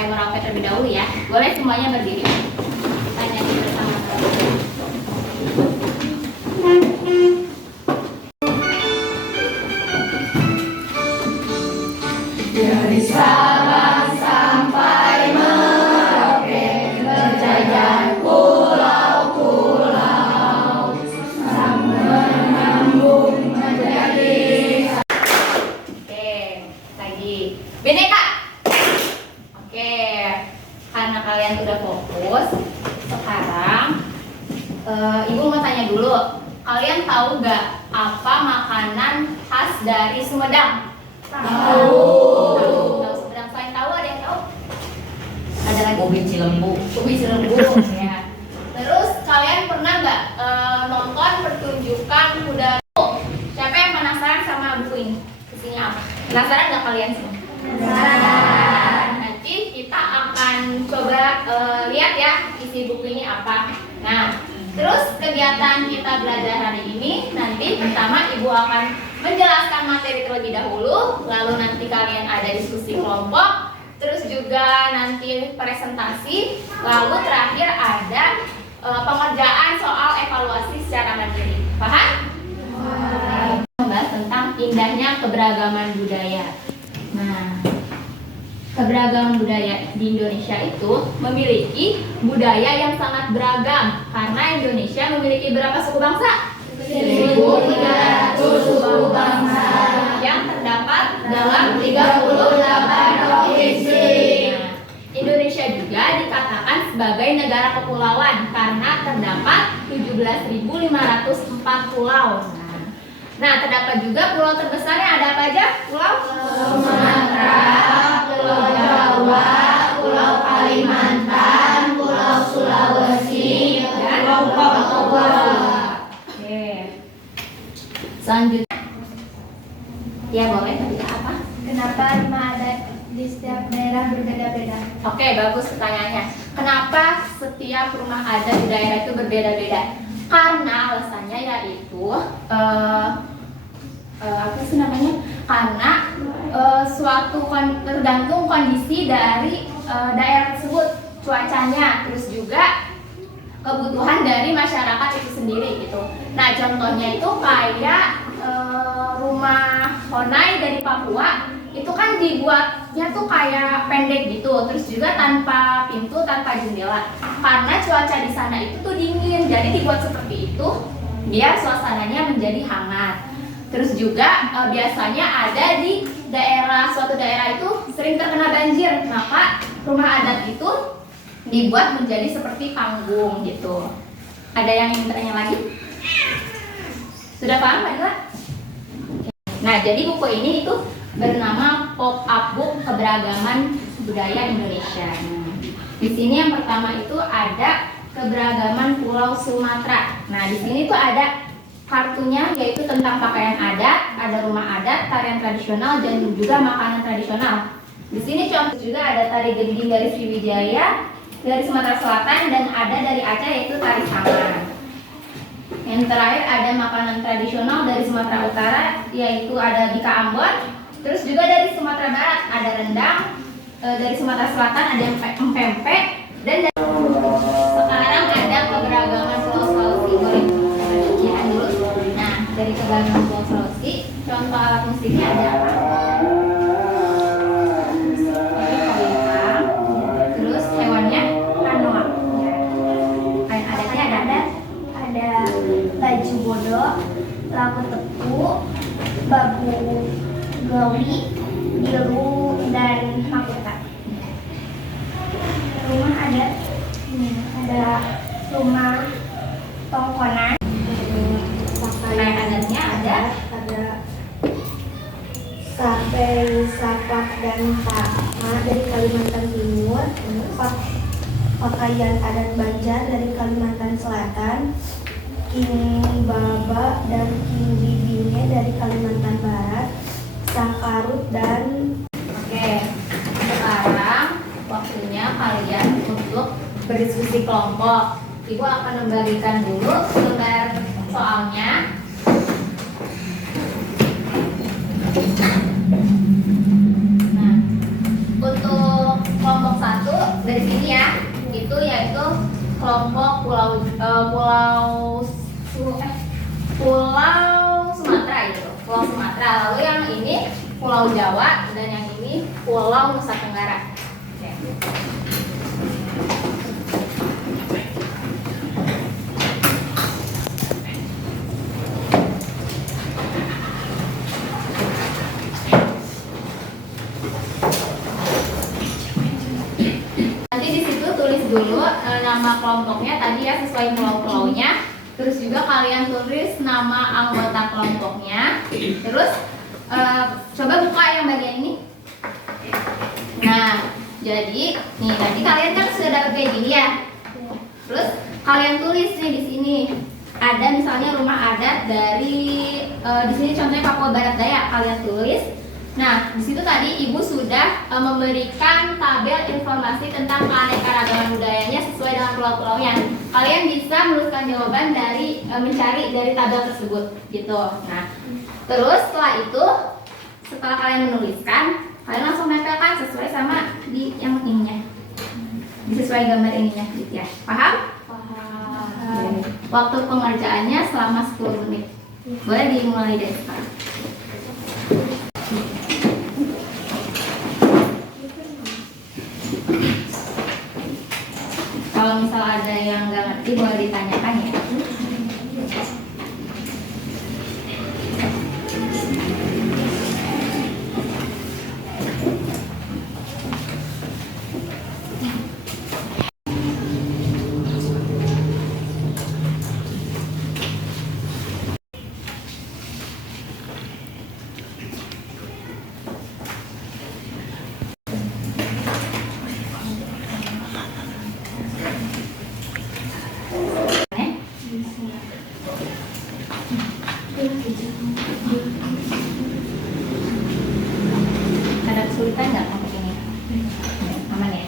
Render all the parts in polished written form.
Sampai Merauke terlebih dahulu ya. Boleh semuanya berdiri. Kita nyanyi bersama-sama. Dari Sabang sampai Merauke, berjajar pulau-pulau, menyambung menjadi. Oke, lagi. Bineka. Oke, karena kalian sudah fokus, sekarang Ibu mau tanya dulu. Kalian tahu nggak apa makanan khas dari Sumedang? Tahu. Sumedang. Selain tahu ada yang tahu? Ada lagi? Ubi Cilembu. Ubi Cilembu. Ya. Terus kalian pernah nggak nonton pertunjukan kuda? Siapa yang penasaran sama buku ini? Isinya apa? Penasaran nggak kalian semua? Penasaran. Nanti kita akan coba lihat ya isi buku ini apa. Nah, terus kegiatan kita belajar hari ini nanti pertama Ibu akan menjelaskan materi terlebih dahulu, lalu nanti kalian ada diskusi kelompok, terus juga nanti presentasi, lalu terakhir ada pengerjaan soal evaluasi secara mandiri. Paham? Membahas tentang indahnya keberagaman budaya. Nah, keberagaman budaya di Indonesia itu memiliki budaya yang sangat beragam karena Indonesia memiliki berapa suku bangsa? 1.300 suku bangsa yang terdapat dalam 38 provinsi. Nah, Indonesia juga dikatakan sebagai negara kepulauan karena terdapat 17.504 pulau. Nah, terdapat juga pulau terbesarnya ada apa aja? Pulau Sumatera, Pulau Jawa, Pulau Kalimantan, Pulau Sulawesi, dan Pulau Papua. Oke. Selanjutnya, ya boleh tadi apa? Kenapa rumah adat di setiap daerah berbeda-beda? Oke, bagus pertanyaannya. Kenapa setiap rumah adat di daerah itu berbeda-beda? Karena alasannya yaitu apa sih namanya? Karena tergantung kondisi dari daerah tersebut, cuacanya, terus juga kebutuhan dari masyarakat itu sendiri gitu. Nah, contohnya itu kayak rumah Honai dari Papua itu kan dibuatnya tuh kayak pendek gitu, terus juga tanpa pintu, tanpa jendela. Karena cuaca di sana itu tuh dingin, jadi dibuat seperti itu biar suasananya menjadi hangat. Terus juga biasanya ada di suatu daerah itu sering terkena banjir, maka rumah adat itu dibuat menjadi seperti panggung gitu. Ada yang ingin bertanya lagi? Sudah paham Mbak Dila? Nah, jadi buku ini itu bernama Pop-up Book Keberagaman Budaya Indonesia. Nah, di sini yang pertama itu ada keberagaman Pulau Sumatera. Nah, di sini tuh ada kartunya yaitu tentang pakaian adat, ada rumah adat, tarian tradisional dan juga makanan tradisional. Di sini contoh juga ada tari gending dari Sriwijaya, dari Sumatera Selatan, dan ada dari Aceh yaitu tari saman. Yang terakhir ada makanan tradisional dari Sumatera Utara yaitu ada bika Ambon. Terus juga dari Sumatera Barat ada rendang, dari Sumatera Selatan ada empek-empek, dan sekarang ada keberagaman Pulau Sulawesi. Boleh lihat dulu. Nah, dari keberagaman Pulau Sulawesi, contoh alat musiknya ada apa? Terus hewannya kanoa. Kain adatnya Ada baju bodoh, lampu tepu, babu gawi, biru, dan mahkota. Rumah adat ada rumah tongkonan. kain adatnya ada Sape, Sapak, dan Pama dari Kalimantan Timur, pakaian adat Banjar dari Kalimantan Selatan, King Baba dan King Bibinya dari Kalimantan Barat, Sangkarut, dan Oke, sekarang waktunya kalian untuk berdiskusi kelompok. Ibu akan membagikan dulu lembar soalnya. Nah, untuk kelompok 1 dari sini ya, itu yaitu kelompok Pulau Sumatera gitu, Pulau Sumatera. Lalu yang ini Pulau Jawa dan yang ini Pulau Nusa Tenggara. Oke. Nanti di situ tulis dulu nama kelompoknya tadi ya, sesuai pulau-pulaunya. Terus juga kalian tulis nama anggota kelompoknya. Terus coba buka yang bagian ini. Nah, jadi nih tadi kalian kan sudah dapat kayak gini ya. Terus kalian tulis nih di sini. Ada misalnya rumah adat dari di sini contohnya Papua Barat Daya, kalian tulis. Nah, di situ tadi Ibu sudah memberikan tabel informasi tentang keanekaragaman budayanya sesuai dengan pulau-pulaunya. Kalian bisa menuliskan jawaban dari mencari dari tabel tersebut, gitu. Nah, terus setelah kalian menuliskan, kalian langsung nempelkan sesuai sama di yang ininya, sesuai gambar ininya, gitu ya. Paham? Paham. Waktu pengerjaannya selama 10 menit. Boleh dimulai dari sekarang. Kalau misal ada yang nggak ngerti boleh ditanyakan ya. Ada kesulitan nggak untuk ini? Aman ya?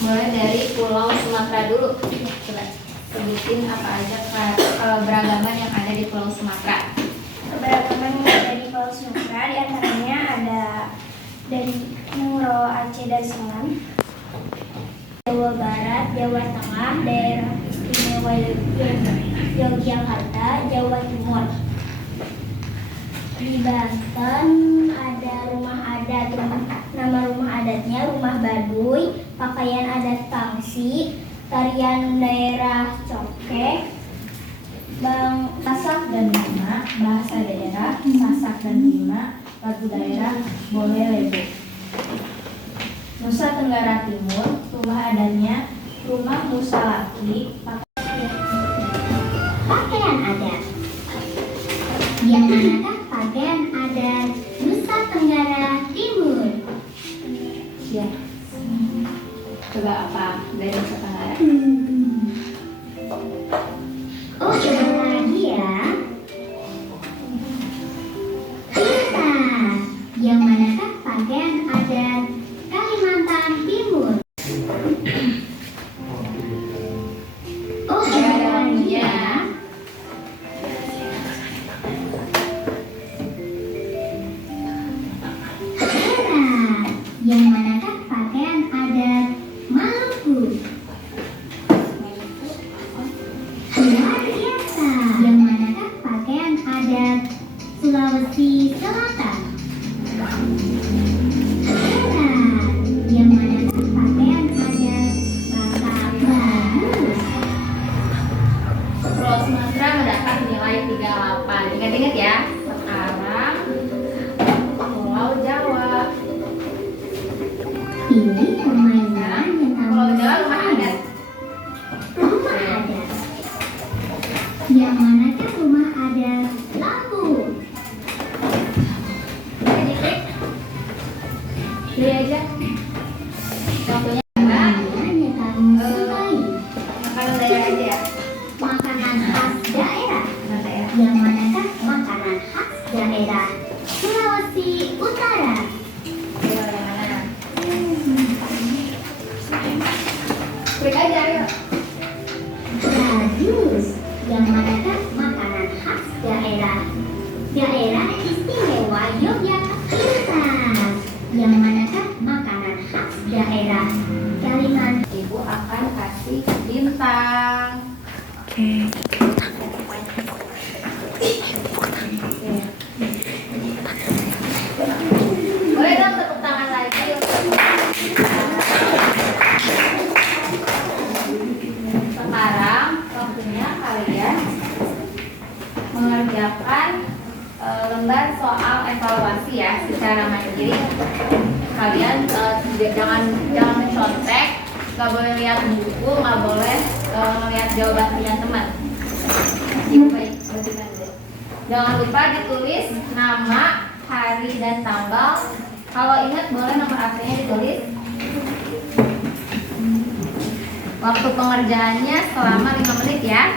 Mulai dari Pulau Sumatera dulu. Coba sebutin apa aja keberagaman yang ada di Pulau Sumatera. Keberagaman yang ada di Pulau Sumatera diantaranya ada dari Pulau Aceh Darussalam, Jawa Barat, Jawa Tengah, Daerah Istimewa Yogyakarta, Jawa Timur. Di Banten ada rumah adat, nama rumah adatnya Rumah Baduy, pakaian adat Pangsi, tarian daerah Cokek, Sasak dan Bima, bahasa daerah, Sasak dan Bima, lagu daerah, Boleh Lebo. Nusa Tenggara Timur, rumah adatnya Rumah Musa Laki, Pakaian adat. Yang manakah pakaian adat Nusa Tenggara Timur? Ya. Coba apa dari Nusa Tenggara? Oh, coba lagi ya. Pintar. Yang manakah pakaian adat Kalimantan Timur? Oh, coba lagi ya. Hebat. Yang manakah pakaian adat Maluku? Luar biasa. Yang manakah pakaian adat Sulawesi Selatan? Hebat. Yang manakah pakaian adat Batak? Bagus. Pulau Sumatera mendapat nilai 38. Ingat-ingat ya. Sekarang Pulau Jawa. Pilih permainan yang Pulau kamu Jawa rumah adat. Rumah adat. Yang manakah rumah adat Lampung? Ini klik. Pilih aja. Contohnya apa? Makanan yang kamu sukai. Makanan daerah aja ya. Makanan khas daerah. Makanan daerah. Yang manakah makanan khas daerah Sulawesi Utara? Ayo, yang mana? Klik aja, ayo. evaluasi ya secara mandiri. Kalian jangan mencontek, nggak boleh lihat buku, nggak boleh melihat jawaban pilihan teman. Jangan lupa ditulis nama, hari dan tanggal. Kalau ingat boleh nomor absennya ditulis. Waktu pengerjaannya selama 5 menit ya.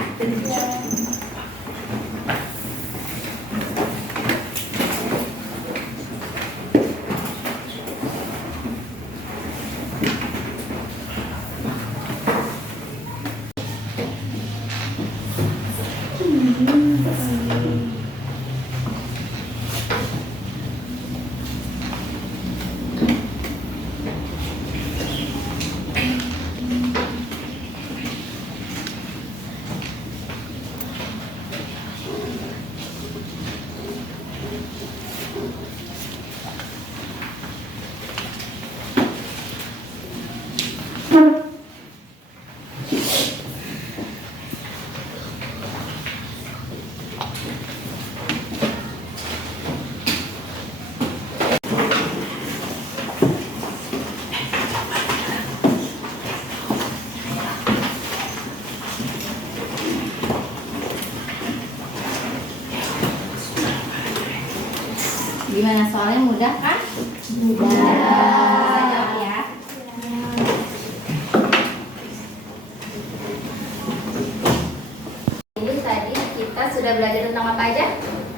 Gimana soalnya mudah kan? Mudah. Bisa jawab ya. Ini tadi kita sudah belajar tentang apa aja?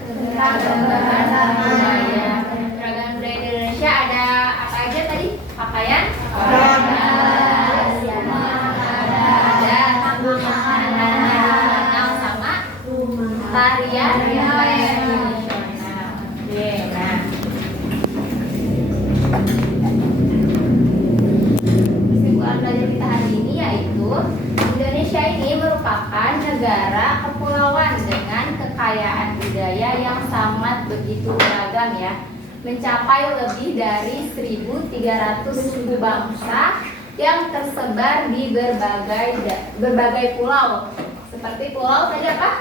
Tentang keragaman budaya. Keragaman budaya di Indonesia ada apa aja tadi? Pakaian, makanan, sama tarian, kesimpulan belajar kita hari ini yaitu Indonesia ini merupakan negara kepulauan dengan kekayaan budaya yang sangat begitu beragam ya, mencapai lebih dari 1.300 suku bangsa yang tersebar di berbagai pulau. Seperti pulau tadi apa?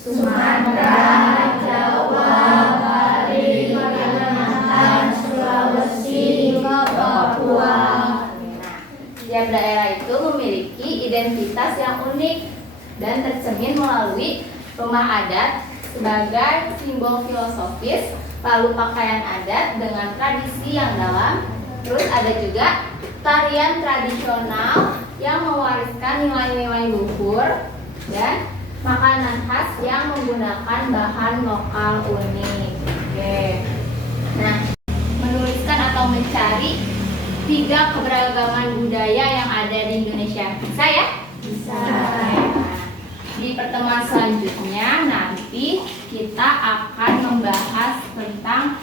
Sumatera, Jawa, Bali, Kalimantan, Sulawesi, Papua. Setiap daerah itu memiliki identitas yang unik dan tercermin melalui rumah adat sebagai simbol filosofis, lalu pakaian adat dengan tradisi yang dalam, terus ada juga tarian tradisional yang mewariskan nilai-nilai luhur, dan makanan khas yang menggunakan bahan lokal unik. Oke. Nah, menuliskan atau mencari 3 keberagaman budaya yang ada di Indonesia. Bisa ya? Bisa. Nah, di pertemuan selanjutnya nanti kita akan membahas tentang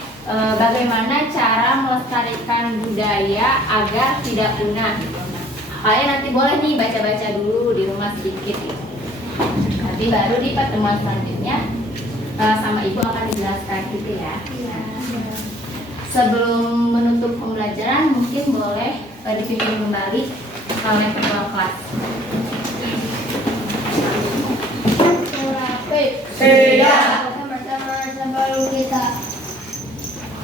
bagaimana cara melestarikan budaya agar tidak punah. Kalian nanti boleh nih baca-baca dulu di rumah sedikit. Nanti baru di pertemuan selanjutnya sama ibu akan dijelaskan gitu ya. Sebelum menutup pembelajaran mungkin boleh dipimpin kembali oleh ketua kelas. Siap. Sama-sama sebelum kita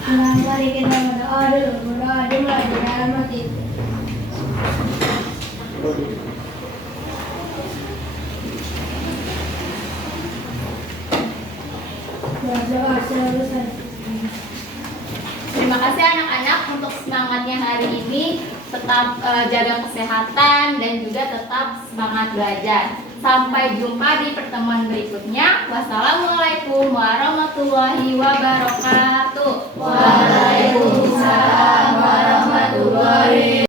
mari kita berdoa dimulai di dalam hati. Berdoa selesai. Terima kasih anak-anak untuk semangatnya hari ini. Tetap jaga kesehatan dan juga tetap semangat belajar. Sampai jumpa di pertemuan berikutnya. Wassalamualaikum warahmatullahi wabarakatuh. Waalaikumsalam.